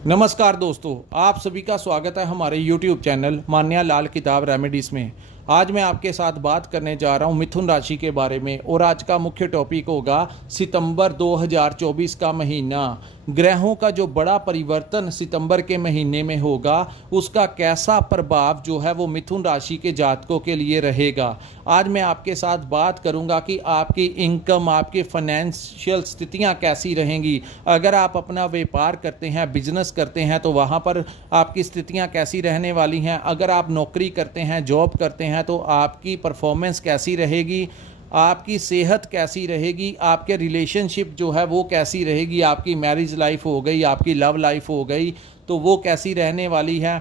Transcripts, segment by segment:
नमस्कार दोस्तों, आप सभी का स्वागत है हमारे YouTube चैनल मान्या लाल किताब रेमेडीज़ में। आज मैं आपके साथ बात करने जा रहा हूं मिथुन राशि के बारे में और आज का मुख्य टॉपिक होगा सितंबर 2024 का महीना। ग्रहों का जो बड़ा परिवर्तन सितंबर के महीने में होगा उसका कैसा प्रभाव जो है वो मिथुन राशि के जातकों के लिए रहेगा। आज मैं आपके साथ बात करूंगा कि आपकी इनकम, आपकी फाइनेंशियल स्थितियां कैसी रहेंगी। अगर आप अपना व्यापार करते हैं, बिजनेस करते हैं तो वहां पर आपकी स्थितियां कैसी रहने वाली हैं। अगर आप नौकरी करते हैं, जॉब करते हैं तो आपकी परफॉर्मेंस कैसी रहेगी, आपकी सेहत कैसी रहेगी, आपके रिलेशनशिप जो है वो कैसी रहेगी, आपकी मैरिज लाइफ हो गई, आपकी लव लाइफ हो गई तो वो कैसी रहने वाली है।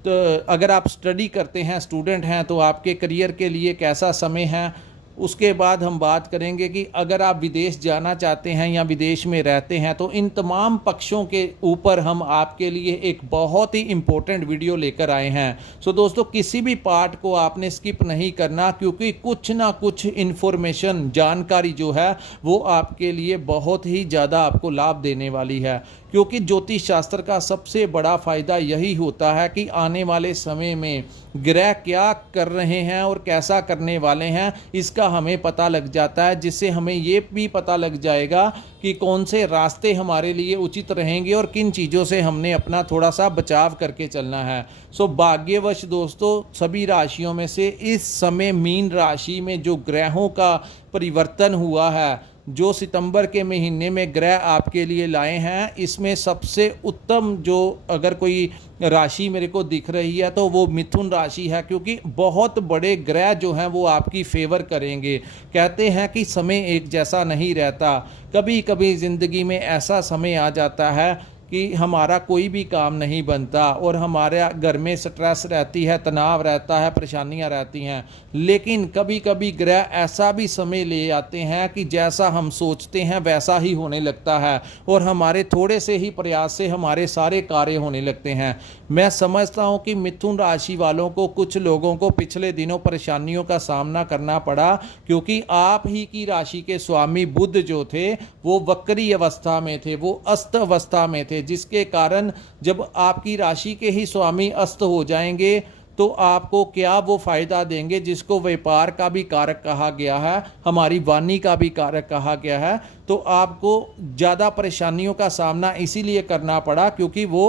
तो अगर आप स्टडी करते हैं, स्टूडेंट हैं तो आपके करियर के लिए कैसा समय है। उसके बाद हम बात करेंगे कि अगर आप विदेश जाना चाहते हैं या विदेश में रहते हैं तो इन तमाम पक्षों के ऊपर हम आपके लिए एक बहुत ही इम्पोर्टेंट वीडियो लेकर आए हैं। सो दोस्तों, किसी भी पार्ट को आपने स्किप नहीं करना क्योंकि कुछ ना कुछ इन्फॉर्मेशन, जानकारी जो है वो आपके लिए बहुत ही ज़्यादा आपको लाभ देने वाली है। क्योंकि ज्योतिष शास्त्र का सबसे बड़ा फायदा यही होता है कि आने वाले समय में ग्रह क्या कर रहे हैं और कैसा करने वाले हैं इसका हमें पता लग जाता है, जिससे हमें ये भी पता लग जाएगा कि कौन से रास्ते हमारे लिए उचित रहेंगे और किन चीज़ों से हमने अपना थोड़ा सा बचाव करके चलना है। सो भाग्यवश दोस्तों, सभी राशियों में से इस समय मीन राशि में जो ग्रहों का परिवर्तन हुआ है, जो सितंबर के महीने में ग्रह आपके लिए लाए हैं, इसमें सबसे उत्तम जो अगर कोई राशि मेरे को दिख रही है तो वो मिथुन राशि है। क्योंकि बहुत बड़े ग्रह जो हैं वो आपकी फेवर करेंगे। कहते हैं कि समय एक जैसा नहीं रहता, कभी कभी ज़िंदगी में ऐसा समय आ जाता है कि हमारा कोई भी काम नहीं बनता और हमारे घर में स्ट्रेस रहती है, तनाव रहता है, परेशानियां रहती हैं। लेकिन कभी कभी ग्रह ऐसा भी समय ले आते हैं कि जैसा हम सोचते हैं वैसा ही होने लगता है और हमारे थोड़े से ही प्रयास से हमारे सारे कार्य होने लगते हैं। मैं समझता हूं कि मिथुन राशि वालों को, कुछ लोगों को पिछले दिनों परेशानियों का सामना करना पड़ा क्योंकि आप ही की राशि के स्वामी बुध जो थे वो वक्री अवस्था में थे, वो अस्त अवस्था में थे, जिसके कारण जब आपकी राशि के ही स्वामी अस्त हो जाएंगे तो आपको क्या वो फायदा देंगे, जिसको व्यापार का भी कारक कहा गया है, हमारी वाणी का भी कारक कहा गया है। तो आपको ज़्यादा परेशानियों का सामना इसीलिए करना पड़ा क्योंकि वो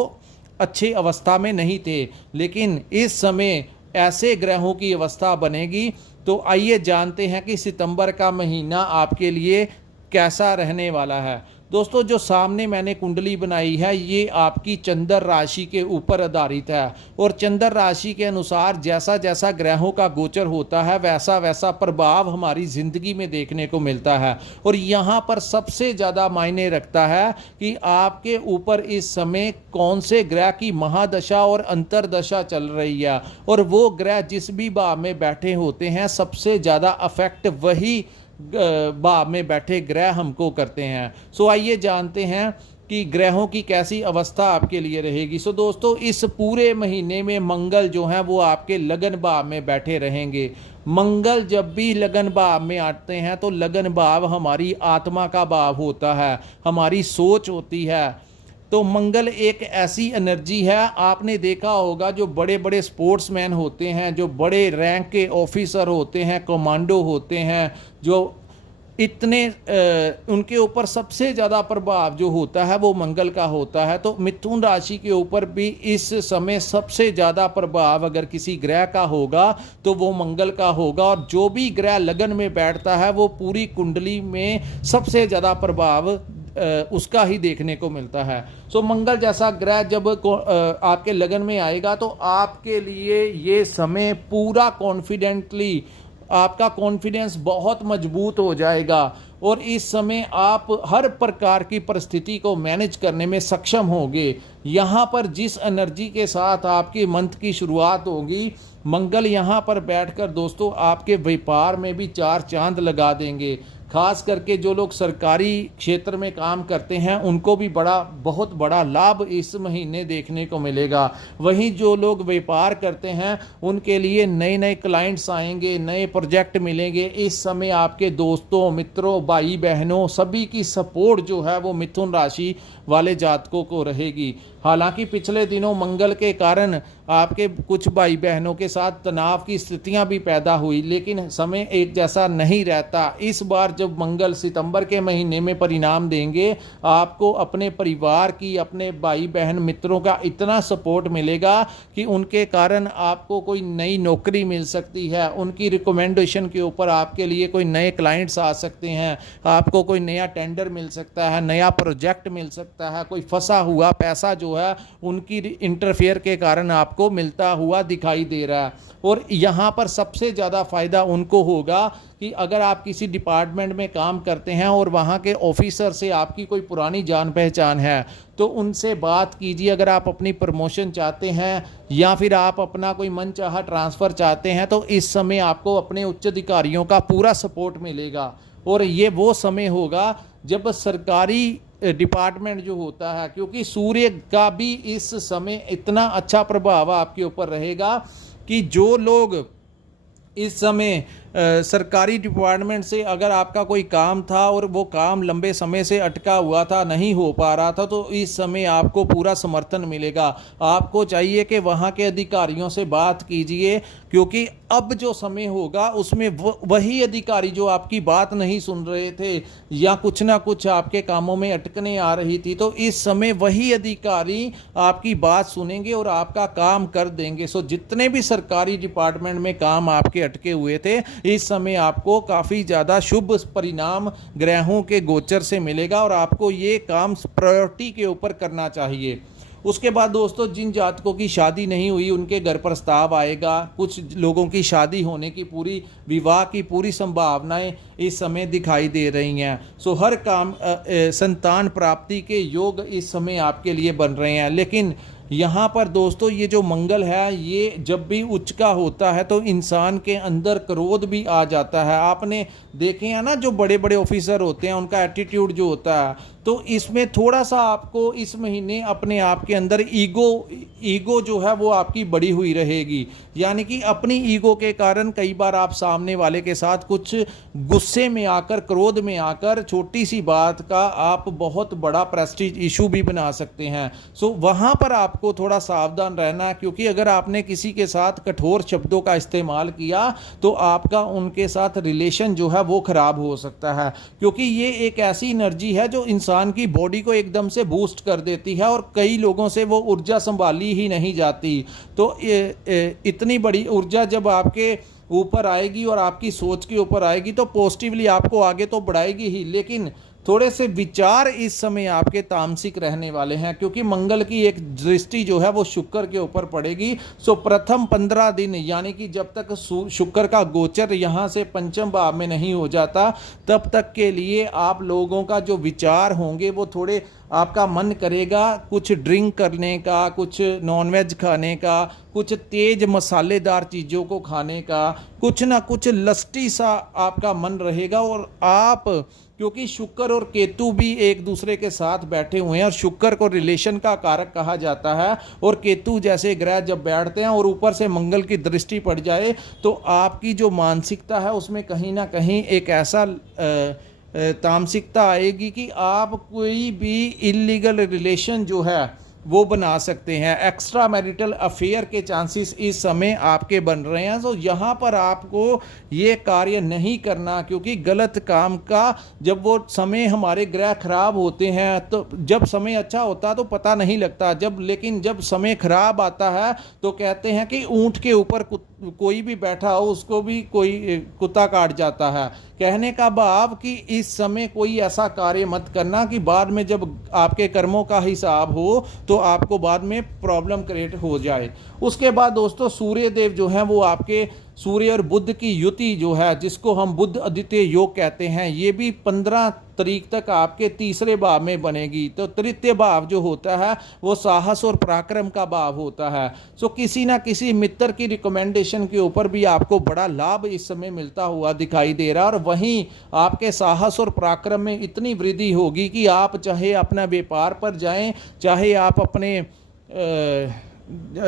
अच्छी अवस्था में नहीं थे। लेकिन इस समय ऐसे ग्रहों की अवस्था बनेगी। तो आइए जानते हैं कि सितंबर का महीना आपके लिए कैसा रहने वाला है। दोस्तों, जो सामने मैंने कुंडली बनाई है ये आपकी चंद्र राशि के ऊपर आधारित है और चंद्र राशि के अनुसार जैसा जैसा ग्रहों का गोचर होता है वैसा वैसा प्रभाव हमारी ज़िंदगी में देखने को मिलता है। और यहाँ पर सबसे ज़्यादा मायने रखता है कि आपके ऊपर इस समय कौन से ग्रह की महादशा और अंतरदशा चल रही है और वो ग्रह जिस भी भाव में बैठे होते हैं सबसे ज़्यादा अफेक्ट वही भाव में बैठे ग्रह हमको करते हैं। सो आइए जानते हैं कि ग्रहों की कैसी अवस्था आपके लिए रहेगी। सो दोस्तों, इस पूरे महीने में मंगल जो हैं वो आपके लगन भाव में बैठे रहेंगे। मंगल जब भी लगन भाव में आते हैं तो लगन भाव हमारी आत्मा का भाव होता है, हमारी सोच होती है। तो मंगल एक ऐसी एनर्जी है, आपने देखा होगा जो बड़े बड़े स्पोर्ट्समैन होते हैं, जो बड़े रैंक के ऑफिसर होते हैं, कमांडो होते हैं, जो इतने उनके ऊपर सबसे ज़्यादा प्रभाव जो होता है वो मंगल का होता है। तो मिथुन राशि के ऊपर भी इस समय सबसे ज़्यादा प्रभाव अगर किसी ग्रह का होगा तो वो मंगल का होगा। और जो भी ग्रह लगन में बैठता है वो पूरी कुंडली में सबसे ज़्यादा प्रभाव उसका ही देखने को मिलता है। सो मंगल जैसा ग्रह जब आपके लगन में आएगा तो आपके लिए ये समय पूरा कॉन्फिडेंटली, आपका कॉन्फिडेंस बहुत मजबूत हो जाएगा और इस समय आप हर प्रकार की परिस्थिति को मैनेज करने में सक्षम होंगे। यहाँ पर जिस एनर्जी के साथ आपके मंथ की शुरुआत होगी, मंगल यहाँ पर बैठकर दोस्तों आपके व्यापार में भी चार चांद लगा देंगे। खास करके जो लोग सरकारी क्षेत्र में काम करते हैं उनको भी बहुत बड़ा लाभ इस महीने देखने को मिलेगा। वहीं जो लोग व्यापार करते हैं उनके लिए नए नए क्लाइंट्स आएंगे, नए प्रोजेक्ट मिलेंगे। इस समय आपके दोस्तों, मित्रों, भाई बहनों सभी की सपोर्ट जो है वो मिथुन राशि वाले जातकों को रहेगी। हालांकि पिछले दिनों मंगल के कारण आपके कुछ भाई बहनों के साथ तनाव की स्थितियां भी पैदा हुई, लेकिन समय एक जैसा नहीं रहता। इस बार जब मंगल सितंबर के महीने में परिणाम देंगे, आपको अपने परिवार की, अपने भाई बहन मित्रों का इतना सपोर्ट मिलेगा कि उनके कारण आपको कोई नई नौकरी मिल सकती है। उनकी रिकमेंडेशन के ऊपर आपके लिए कोई नए क्लाइंट्स आ सकते हैं, आपको कोई नया टेंडर मिल सकता है, नया प्रोजेक्ट मिल सकता है, कोई फंसा हुआ पैसा जो है उनकी इंटरफेयर के कारण आपको मिलता हुआ दिखाई दे रहा है। और यहाँ पर सबसे ज़्यादा फ़ायदा उनको होगा कि अगर आप किसी डिपार्टमेंट में काम करते हैं और वहाँ के ऑफिसर से आपकी कोई पुरानी जान पहचान है तो उनसे बात कीजिए। अगर आप अपनी प्रमोशन चाहते हैं या फिर आप अपना कोई मनचाहा ट्रांसफ़र चाहते हैं तो इस समय आपको अपने उच्च अधिकारियों का पूरा सपोर्ट मिलेगा। और ये वो समय होगा जब सरकारी डिपार्टमेंट जो होता है, क्योंकि सूर्य का भी इस समय इतना अच्छा प्रभाव आपके ऊपर रहेगा कि जो लोग इस समय सरकारी डिपार्टमेंट से अगर आपका कोई काम था और वो काम लंबे समय से अटका हुआ था, नहीं हो पा रहा था, तो इस समय आपको पूरा समर्थन मिलेगा। आपको चाहिए कि वहाँ के अधिकारियों से बात कीजिए, क्योंकि अब जो समय होगा उसमें वही अधिकारी जो आपकी बात नहीं सुन रहे थे या कुछ ना कुछ आपके कामों में अटकने आ रही थी, तो इस समय वही अधिकारी आपकी बात सुनेंगे और आपका काम कर देंगे। सो जितने भी सरकारी डिपार्टमेंट में काम आपके अटके हुए थे, इस समय आपको काफ़ी ज़्यादा शुभ परिणाम ग्रहों के गोचर से मिलेगा और आपको ये काम प्रायोरिटी के ऊपर करना चाहिए। उसके बाद दोस्तों, जिन जातकों की शादी नहीं हुई उनके घर प्रस्ताव आएगा। कुछ लोगों की शादी होने की, विवाह की पूरी संभावनाएं इस समय दिखाई दे रही हैं। सो हर काम संतान प्राप्ति के योग इस समय आपके लिए बन रहे हैं। लेकिन यहाँ पर दोस्तों, ये जो मंगल है ये जब भी उच्च का होता है तो इंसान के अंदर क्रोध भी आ जाता है। आपने देखे हैं ना, जो बड़े बड़े ऑफिसर होते हैं उनका एटीट्यूड जो होता है, तो इसमें थोड़ा सा आपको इस महीने अपने आप के अंदर ईगो जो है वो आपकी बड़ी हुई रहेगी। यानी कि अपनी ईगो के कारण कई बार आप सामने वाले के साथ कुछ गुस्से में आकर, क्रोध में आकर छोटी सी बात का आप बहुत बड़ा प्रेस्टीज इशू भी बना सकते हैं। सो वहाँ पर आपको थोड़ा सावधान रहना, क्योंकि अगर आपने किसी के साथ कठोर शब्दों का इस्तेमाल किया तो आपका उनके साथ रिलेशन जो है वो खराब हो सकता है। क्योंकि ये एक ऐसी एनर्जी है जो इंसान की बॉडी को एकदम से बूस्ट कर देती है और कई लोगों से वो ऊर्जा संभाली ही नहीं जाती। तो इतनी बड़ी ऊर्जा जब आपके ऊपर आएगी और आपकी सोच के ऊपर आएगी तो पॉजिटिवली आपको आगे तो बढ़ाएगी ही, लेकिन थोड़े से विचार इस समय आपके तामसिक रहने वाले हैं, क्योंकि मंगल की एक दृष्टि जो है वो शुक्र के ऊपर पड़ेगी। सो प्रथम 15 दिन, यानी कि जब तक शुक्र का गोचर यहाँ से पंचम भाव में नहीं हो जाता, तब तक के लिए आप लोगों का जो विचार होंगे वो थोड़े, आपका मन करेगा कुछ ड्रिंक करने का, कुछ नॉनवेज खाने का, कुछ तेज मसालेदार चीज़ों को खाने का, कुछ ना कुछ लस्टी सा आपका मन रहेगा। और आप, क्योंकि शुक्र और केतु भी एक दूसरे के साथ बैठे हुए हैं और शुक्र को रिलेशन का कारक कहा जाता है, और केतु जैसे ग्रह जब बैठते हैं और ऊपर से मंगल की दृष्टि पड़ जाए तो आपकी जो मानसिकता है उसमें कहीं ना कहीं एक ऐसा तामसिकता आएगी कि आप कोई भी इलीगल रिलेशन जो है वो बना सकते हैं। एक्स्ट्रा मैरिटल अफेयर के चांसेस इस समय आपके बन रहे हैं। तो यहाँ पर आपको ये कार्य नहीं करना, क्योंकि गलत काम का जब वो समय, हमारे ग्रह खराब होते हैं तो जब समय अच्छा होता है तो पता नहीं लगता, लेकिन जब समय खराब आता है तो कहते हैं कि ऊंट के ऊपर कोई भी बैठा हो उसको भी कोई कुत्ता काट जाता है। कहने का भाव कि इस समय कोई ऐसा कार्य मत करना कि बाद में जब आपके कर्मों का हिसाब हो तो आपको बाद में प्रॉब्लम क्रिएट हो जाए। उसके बाद दोस्तों, सूर्य देव जो हैं वो आपके सूर्य और बुध की युति जो है, जिसको हम बुध आदित्य योग कहते हैं, ये भी 15 तारीख तक आपके तीसरे भाव में बनेगी। तो तृतीय भाव जो होता है वो साहस और पराक्रम का भाव होता है। सो किसी ना किसी मित्र की रिकमेंडेशन के ऊपर भी आपको बड़ा लाभ इस समय मिलता हुआ दिखाई दे रहा है। और वहीं आपके साहस और पराक्रम में इतनी वृद्धि होगी कि आप चाहे अपना व्यापार पर जाएं, चाहे आप अपने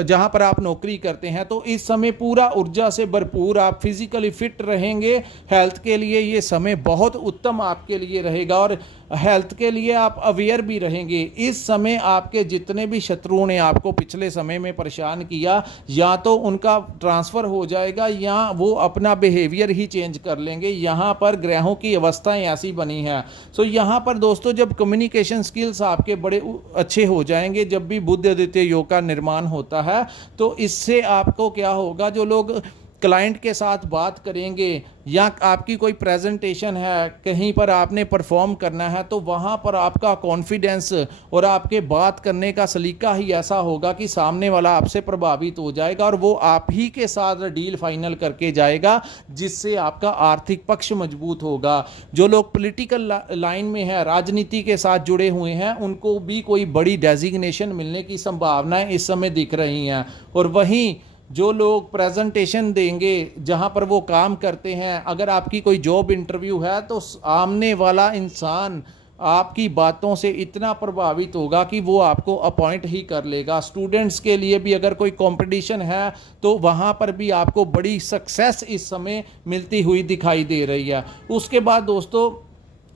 जहाँ पर आप नौकरी करते हैं, तो इस समय पूरा ऊर्जा से भरपूर, आप फिजिकली फिट रहेंगे। हेल्थ के लिए ये समय बहुत उत्तम आपके लिए रहेगा और हेल्थ के लिए आप अवेयर भी रहेंगे। इस समय आपके जितने भी शत्रुओं ने आपको पिछले समय में परेशान किया, या तो उनका ट्रांसफ़र हो जाएगा या वो अपना बिहेवियर ही चेंज कर लेंगे। यहाँ पर ग्रहों की अवस्थाएं ऐसी बनी हैं। सो यहाँ पर दोस्तों, जब कम्युनिकेशन स्किल्स आपके बड़े अच्छे हो जाएंगे, जब भी बुध आदित्य योग का निर्माण होता है, तो इससे आपको क्या होगा, जो लोग क्लाइंट के साथ बात करेंगे या आपकी कोई प्रेजेंटेशन है, कहीं पर आपने परफॉर्म करना है, तो वहाँ पर आपका कॉन्फिडेंस और आपके बात करने का सलीका ही ऐसा होगा कि सामने वाला आपसे प्रभावित हो जाएगा और वो आप ही के साथ डील फाइनल करके जाएगा, जिससे आपका आर्थिक पक्ष मजबूत होगा। जो लोग पॉलिटिकल लाइन में है, राजनीति के साथ जुड़े हुए हैं, उनको भी कोई बड़ी डेजिग्नेशन मिलने की संभावनाएं इस समय दिख रही हैं। और वहीं जो लोग प्रेजेंटेशन देंगे जहां पर वो काम करते हैं, अगर आपकी कोई जॉब इंटरव्यू है, तो सामने वाला इंसान आपकी बातों से इतना प्रभावित होगा कि वो आपको अपॉइंट ही कर लेगा। स्टूडेंट्स के लिए भी अगर कोई कंपटीशन है, तो वहाँ पर भी आपको बड़ी सक्सेस इस समय मिलती हुई दिखाई दे रही है। उसके बाद दोस्तों,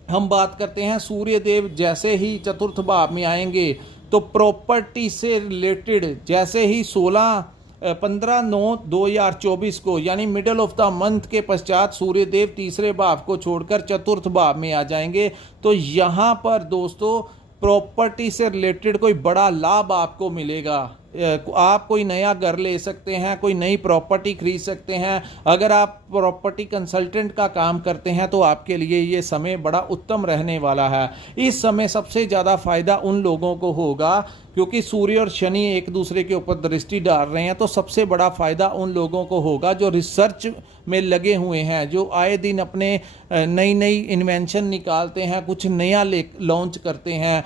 हम बात करते हैं सूर्य देव जैसे ही चतुर्थ भाव में आएंगे, तो प्रॉपर्टी से रिलेटेड जैसे ही 15/9/2024 को, यानी मिडल ऑफ द मंथ के पश्चात सूर्य देव तीसरे भाव को छोड़कर चतुर्थ भाव में आ जाएंगे। तो यहाँ पर दोस्तों प्रॉपर्टी से रिलेटेड कोई बड़ा लाभ आपको मिलेगा। आप कोई नया घर ले सकते हैं, कोई नई प्रॉपर्टी खरीद सकते हैं। अगर आप प्रॉपर्टी कंसल्टेंट का काम करते हैं, तो आपके लिए ये समय बड़ा उत्तम रहने वाला है। इस समय सबसे ज़्यादा फायदा उन लोगों को होगा, क्योंकि सूर्य और शनि एक दूसरे के ऊपर दृष्टि डाल रहे हैं, तो सबसे बड़ा फायदा उन लोगों को होगा जो रिसर्च में लगे हुए हैं, जो आए दिन अपने नई नई इन्वेंशन निकालते हैं, कुछ नया लॉन्च करते हैं,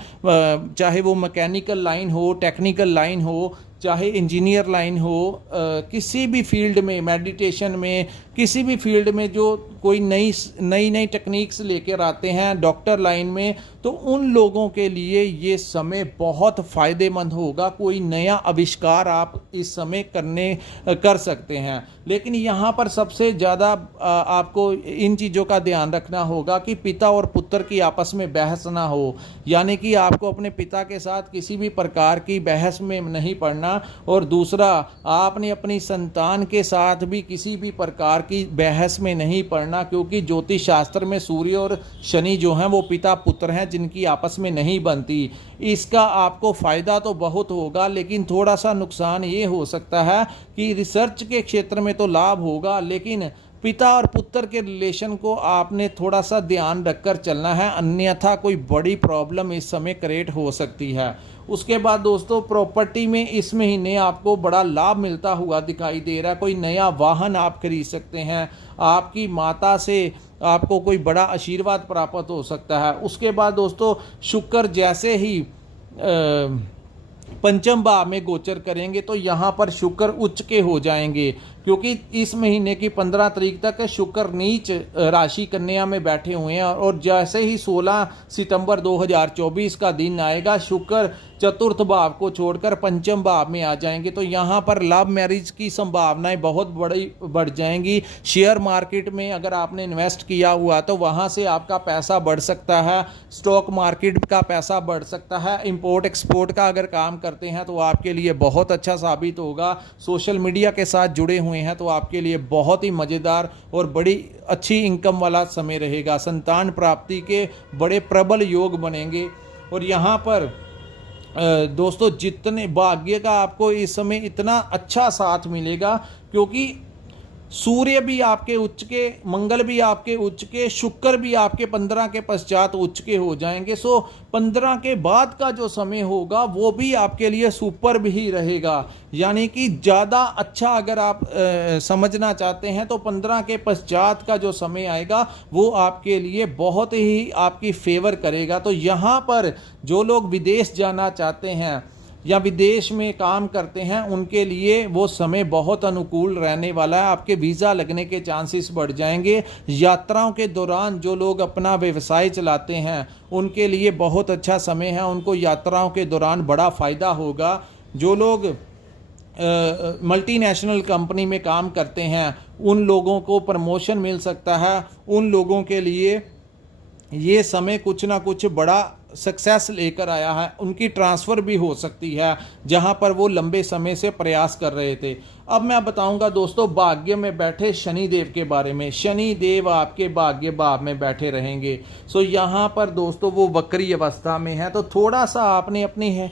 चाहे वो मैकेनिकल लाइन हो, टेक्निकल लाइन हो, चाहे इंजीनियर लाइन हो, किसी भी फील्ड में, मेडिटेशन में, किसी भी फील्ड में जो कोई नई टेक्निक्स लेकर आते हैं, डॉक्टर लाइन में, तो उन लोगों के लिए ये समय बहुत फ़ायदेमंद होगा। कोई नया आविष्कार आप इस समय कर सकते हैं। लेकिन यहाँ पर सबसे ज़्यादा आपको इन चीज़ों का ध्यान रखना होगा कि पिता और पुत्र की आपस में बहस ना हो, यानी कि आपको अपने पिता के साथ किसी भी प्रकार की बहस में नहीं पड़ना। और दूसरा, आपने अपनी संतान के साथ भी किसी भी प्रकार की बहस में नहीं पड़ना, क्योंकि ज्योतिष शास्त्र में सूर्य और शनि जो हैं वो पिता पुत्र हैं, जिनकी आपस में नहीं बनती। इसका आपको फ़ायदा तो बहुत होगा, लेकिन थोड़ा सा नुकसान ये हो सकता है कि रिसर्च के क्षेत्र में तो लाभ होगा, लेकिन पिता और पुत्र के रिलेशन को आपने थोड़ा सा ध्यान रखकर चलना है, अन्यथा कोई बड़ी प्रॉब्लम इस समय क्रिएट हो सकती है। उसके बाद दोस्तों, प्रॉपर्टी में इस महीने आपको बड़ा लाभ मिलता हुआ दिखाई दे रहा है। कोई नया वाहन आप खरीद सकते हैं, आपकी माता से आपको कोई बड़ा आशीर्वाद प्राप्त हो सकता है। उसके बाद दोस्तों, शुक्र जैसे ही पंचम भाव में गोचर करेंगे, तो यहाँ पर शुक्र उच्च के हो जाएंगे, क्योंकि इस महीने की 15 तारीख तक शुक्र नीच राशि कन्या में बैठे हुए हैं। और जैसे ही 16 सितंबर 2024 का दिन आएगा, शुक्र चतुर्थ भाव को छोड़कर पंचम भाव में आ जाएंगे। तो यहाँ पर लव मैरिज की संभावनाएं बहुत बड़ी बढ़ जाएंगी। शेयर मार्केट में अगर आपने इन्वेस्ट किया हुआ, तो वहाँ से आपका पैसा बढ़ सकता है। स्टॉक मार्केट का पैसा बढ़ सकता है। इंपोर्ट एक्सपोर्ट का अगर काम करते हैं, तो आपके लिए बहुत अच्छा साबित होगा। सोशल मीडिया के साथ जुड़े हुए हैं, तो आपके लिए बहुत ही मज़ेदार और बड़ी अच्छी इनकम वाला समय रहेगा। संतान प्राप्ति के बड़े प्रबल योग बनेंगे। और यहाँ पर दोस्तों, जितने भाग्य का आपको इस समय इतना अच्छा साथ मिलेगा, क्योंकि सूर्य भी आपके उच्च के, मंगल भी आपके उच्च के, शुक्र भी आपके 15 के पश्चात उच्च के हो जाएंगे। सो 15 के बाद का जो समय होगा वो भी आपके लिए सुपर भी रहेगा, यानी कि ज़्यादा अच्छा अगर आप समझना चाहते हैं तो 15 के पश्चात का जो समय आएगा वो आपके लिए बहुत ही आपकी फेवर करेगा। तो यहाँ पर जो लोग विदेश जाना चाहते हैं या विदेश में काम करते हैं उनके लिए वो समय बहुत अनुकूल रहने वाला है। आपके वीज़ा लगने के चांसेस बढ़ जाएंगे। यात्राओं के दौरान जो लोग अपना व्यवसाय चलाते हैं उनके लिए बहुत अच्छा समय है, उनको यात्राओं के दौरान बड़ा फ़ायदा होगा। जो लोग मल्टीनेशनल कंपनी में काम करते हैं उन लोगों को प्रमोशन मिल सकता है। उन लोगों के लिए ये समय कुछ ना कुछ बड़ा सक्सेस लेकर आया है, उनकी ट्रांसफ़र भी हो सकती है जहां पर वो लंबे समय से प्रयास कर रहे थे। अब मैं बताऊंगा दोस्तों भाग्य में बैठे शनि देव के बारे में। शनि देव आपके भाग्य भाव में बैठे रहेंगे। सो यहाँ पर दोस्तों वो वक्री अवस्था में है, तो थोड़ा सा आपने अपनी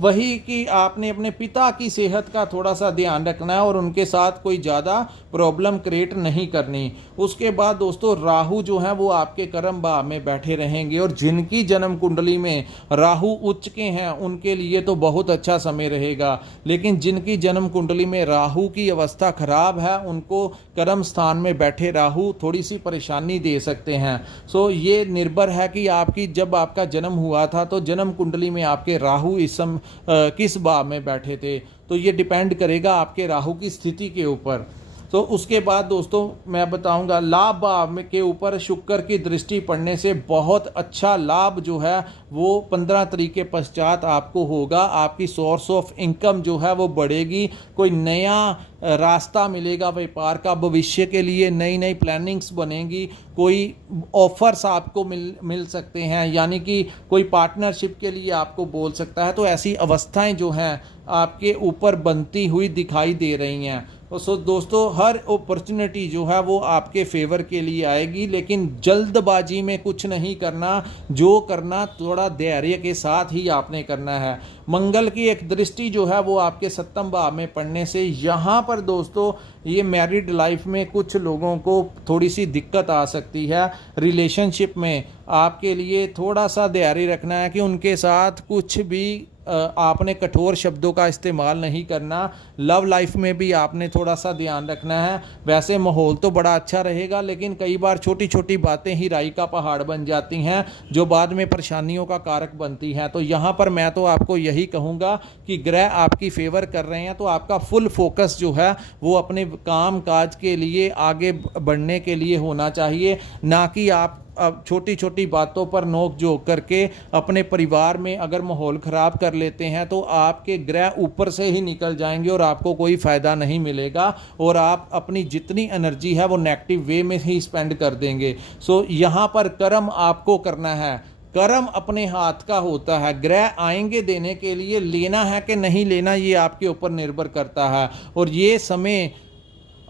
वही कि आपने अपने पिता की सेहत का थोड़ा सा ध्यान रखना है और उनके साथ कोई ज़्यादा प्रॉब्लम क्रिएट नहीं करनी। उसके बाद दोस्तों राहु जो है वो आपके कर्म भाव में बैठे रहेंगे, और जिनकी जन्म कुंडली में राहु उच्च के हैं उनके लिए तो बहुत अच्छा समय रहेगा। लेकिन जिनकी जन्म कुंडली में राहु की अवस्था खराब है उनको कर्म स्थान में बैठे राहु थोड़ी सी परेशानी दे सकते हैं। सो ये निर्भर है कि आपकी जब आपका जन्म हुआ था तो जन्म कुंडली में आपके राहु इस समय किस भाव में बैठे थे, तो ये डिपेंड करेगा आपके राहु की स्थिति के ऊपर। तो उसके बाद दोस्तों मैं बताऊंगा लाभ भाव में के ऊपर शुक्र की दृष्टि पड़ने से बहुत अच्छा लाभ जो है वो 15 तारीख के पश्चात आपको होगा। आपकी सोर्स ऑफ इनकम जो है वो बढ़ेगी, कोई नया रास्ता मिलेगा व्यापार का, भविष्य के लिए नई नई प्लानिंग्स बनेंगी, कोई ऑफर्स आपको मिल सकते हैं, यानी कि कोई पार्टनरशिप के लिए आपको बोल सकता है। तो ऐसी अवस्थाएं जो हैं आपके ऊपर बनती हुई दिखाई दे रही हैं। सो दोस्तों हर अपॉर्चुनिटी जो है वो आपके फेवर के लिए आएगी, लेकिन जल्दबाजी में कुछ नहीं करना, जो करना थोड़ा धैर्य के साथ ही आपने करना है। मंगल की एक दृष्टि जो है वो आपके 7वें भाव में पड़ने से यहाँ पर दोस्तों ये मैरिड लाइफ में कुछ लोगों को थोड़ी सी दिक्कत आ सकती है। रिलेशनशिप में आपके लिए थोड़ा सा धैर्य रखना है कि उनके साथ कुछ भी आपने कठोर शब्दों का इस्तेमाल नहीं करना। लव लाइफ में भी आपने थोड़ा सा ध्यान रखना है। वैसे माहौल तो बड़ा अच्छा रहेगा, लेकिन कई बार छोटी छोटी बातें ही राई का पहाड़ बन जाती हैं जो बाद में परेशानियों का कारक बनती हैं। तो यहाँ पर मैं तो आपको यही कहूँगा कि ग्रह आपकी फेवर कर रहे हैं तो आपका फुल फोकस जो है वो अपने काम काज के लिए आगे बढ़ने के लिए होना चाहिए, ना कि आप अब छोटी छोटी बातों पर नोक झोंक करके अपने परिवार में अगर माहौल ख़राब कर लेते हैं तो आपके ग्रह ऊपर से ही निकल जाएंगे और आपको कोई फ़ायदा नहीं मिलेगा और आप अपनी जितनी एनर्जी है वो नेगेटिव वे में ही स्पेंड कर देंगे। सो यहाँ पर कर्म आपको करना है, कर्म अपने हाथ का होता है। ग्रह आएंगे देने के लिए, लेना है कि नहीं लेना ये आपके ऊपर निर्भर करता है। और ये समय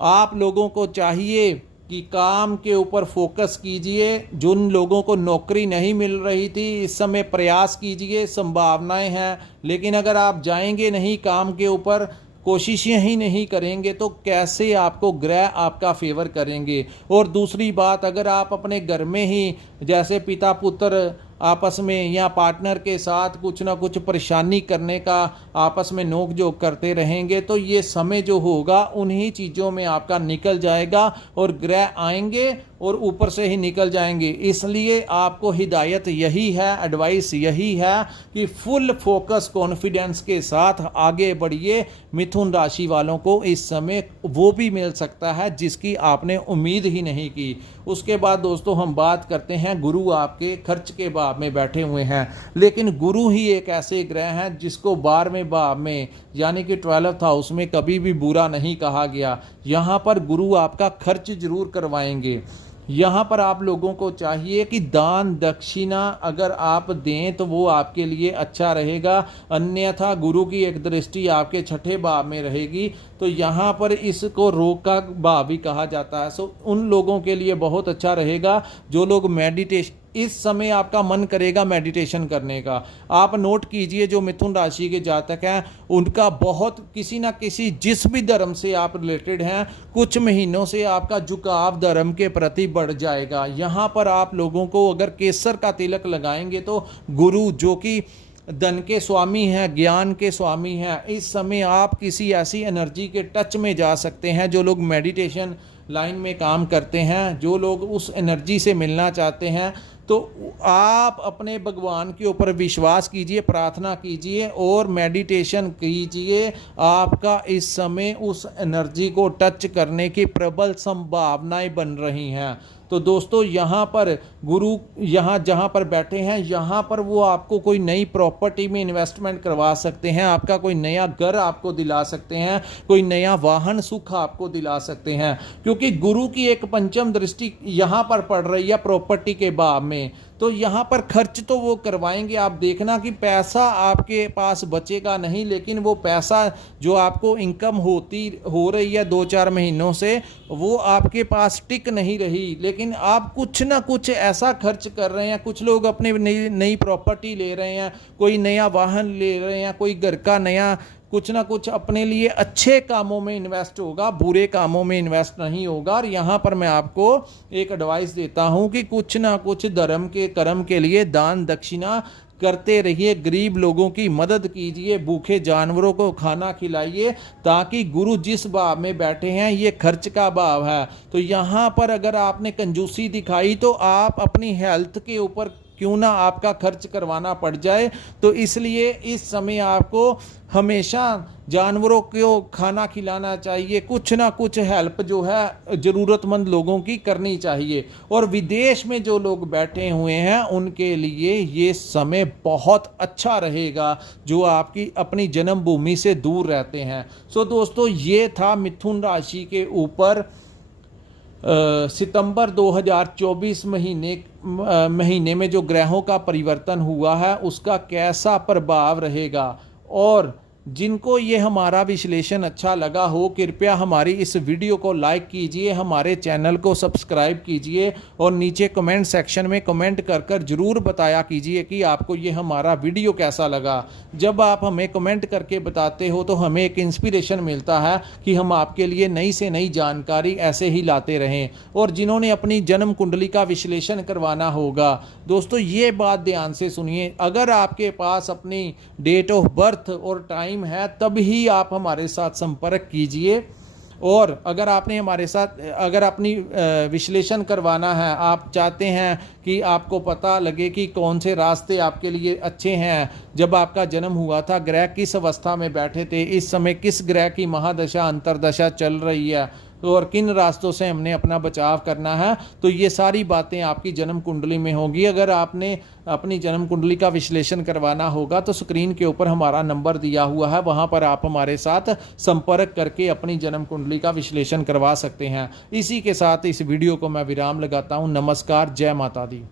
आप लोगों को चाहिए कि काम के ऊपर फोकस कीजिए। जिन लोगों को नौकरी नहीं मिल रही थी इस समय प्रयास कीजिए, संभावनाएं हैं, लेकिन अगर आप जाएंगे नहीं काम के ऊपर, कोशिशें ही नहीं करेंगे तो कैसे आपको ग्रह आपका फेवर करेंगे। और दूसरी बात, अगर आप अपने घर में ही जैसे पिता पुत्र आपस में या पार्टनर के साथ कुछ ना कुछ परेशानी करने का आपस में नोक झोंक करते रहेंगे तो ये समय जो होगा उन्हीं चीज़ों में आपका निकल जाएगा और ग्रह आएंगे और ऊपर से ही निकल जाएंगे। इसलिए आपको हिदायत यही है, एडवाइस यही है कि फुल फोकस कॉन्फिडेंस के साथ आगे बढ़िए। मिथुन राशि वालों को इस समय वो भी मिल सकता है जिसकी आपने उम्मीद ही नहीं की। उसके बाद दोस्तों हम बात करते हैं, गुरु आपके खर्च के भाव में बैठे हुए हैं, लेकिन गुरु ही एक ऐसे ग्रह हैं जिसको 12वें भाव में यानी कि 12th हाउस में कभी भी बुरा नहीं कहा गया। यहाँ पर गुरु आपका खर्च जरूर करवाएंगे। यहाँ पर आप लोगों को चाहिए कि दान दक्षिणा अगर आप दें तो वो आपके लिए अच्छा रहेगा, अन्यथा गुरु की एक दृष्टि आपके 6ठे भाव में रहेगी तो यहाँ पर इसको रोग का भाव भी कहा जाता है। सो उन लोगों के लिए बहुत अच्छा रहेगा जो लोग मेडिटेशन इस समय आपका मन करेगा मेडिटेशन करने का। आप नोट कीजिए जो मिथुन राशि के जातक हैं उनका बहुत किसी ना किसी जिस भी धर्म से आप रिलेटेड हैं कुछ महीनों से आपका झुकाव धर्म के प्रति बढ़ जाएगा। यहाँ पर आप लोगों को अगर केसर का तिलक लगाएंगे तो गुरु जो कि धन के स्वामी हैं, ज्ञान के स्वामी हैं, इस समय आप किसी ऐसी एनर्जी के टच में जा सकते हैं। जो लोग मेडिटेशन लाइन में काम करते हैं, जो लोग उस एनर्जी से मिलना चाहते हैं, तो आप अपने भगवान के ऊपर विश्वास कीजिए, प्रार्थना कीजिए और मेडिटेशन कीजिए। आपका इस समय उस एनर्जी को टच करने की प्रबल संभावनाएं बन रही हैं। तो दोस्तों यहाँ पर गुरु यहाँ जहाँ पर बैठे हैं यहाँ पर वो आपको कोई नई प्रॉपर्टी में इन्वेस्टमेंट करवा सकते हैं, आपका कोई नया घर आपको दिला सकते हैं, कोई नया वाहन सुख आपको दिला सकते हैं, क्योंकि गुरु की एक पंचम दृष्टि यहाँ पर पड़ रही है प्रॉपर्टी के बाब में। तो यहाँ पर खर्च तो वो करवाएंगे। आप देखना कि पैसा आपके पास बचेगा नहीं, लेकिन वो पैसा जो आपको इनकम हो रही है 2-4 महीनों से वो आपके पास टिक नहीं रही, लेकिन आप कुछ ना कुछ ऐसा खर्च कर रहे हैं। कुछ लोग अपने नई प्रॉपर्टी ले रहे हैं, कोई नया वाहन ले रहे हैं, कोई घर का नया कुछ ना कुछ अपने लिए अच्छे कामों में इन्वेस्ट होगा, बुरे कामों में इन्वेस्ट नहीं होगा। और यहाँ पर मैं आपको एक एडवाइस देता हूँ कि कुछ ना कुछ धर्म के कर्म के लिए दान दक्षिणा करते रहिए, गरीब लोगों की मदद कीजिए, भूखे जानवरों को खाना खिलाइए, ताकि गुरु जिस भाव में बैठे हैं ये खर्च का भाव है। तो यहाँ पर अगर आपने कंजूसी दिखाई तो आप अपनी हेल्थ के ऊपर क्यों ना आपका खर्च करवाना पड़ जाए। तो इसलिए इस समय आपको हमेशा जानवरों को खाना खिलाना चाहिए, कुछ ना कुछ हेल्प जो है ज़रूरतमंद लोगों की करनी चाहिए। और विदेश में जो लोग बैठे हुए हैं उनके लिए ये समय बहुत अच्छा रहेगा, जो आपकी अपनी जन्मभूमि से दूर रहते हैं। सो दोस्तों ये था मिथुन राशि के ऊपर सितंबर 2024 महीने में जो ग्रहों का परिवर्तन हुआ है उसका कैसा प्रभाव रहेगा। और जिनको ये हमारा विश्लेषण अच्छा लगा हो कृपया हमारी इस वीडियो को लाइक कीजिए, हमारे चैनल को सब्सक्राइब कीजिए और नीचे कमेंट सेक्शन में कमेंट कर ज़रूर बताया कीजिए कि आपको ये हमारा वीडियो कैसा लगा। जब आप हमें कमेंट करके बताते हो तो हमें एक इंस्पिरेशन मिलता है कि हम आपके लिए नई से नई जानकारी ऐसे ही लाते रहें। और जिन्होंने अपनी जन्म कुंडली का विश्लेषण करवाना होगा दोस्तों ये बात ध्यान से सुनिए, अगर आपके पास अपनी डेट ऑफ बर्थ और टाइम है तब ही आप हमारे साथ संपर्क कीजिए। और अगर आपने हमारे साथ अगर अपनी विश्लेषण करवाना है, आप चाहते हैं कि आपको पता लगे कि कौन से रास्ते आपके लिए अच्छे हैं, जब आपका जन्म हुआ था ग्रह किस अवस्था में बैठे थे, इस समय किस ग्रह की महादशा अंतरदशा चल रही है और किन रास्तों से हमने अपना बचाव करना है, तो ये सारी बातें आपकी जन्म कुंडली में होगी। अगर आपने अपनी जन्म कुंडली का विश्लेषण करवाना होगा तो स्क्रीन के ऊपर हमारा नंबर दिया हुआ है, वहाँ पर आप हमारे साथ संपर्क करके अपनी जन्म कुंडली का विश्लेषण करवा सकते हैं। इसी के साथ इस वीडियो को मैं विराम लगाता हूँ। नमस्कार, जय माता दी।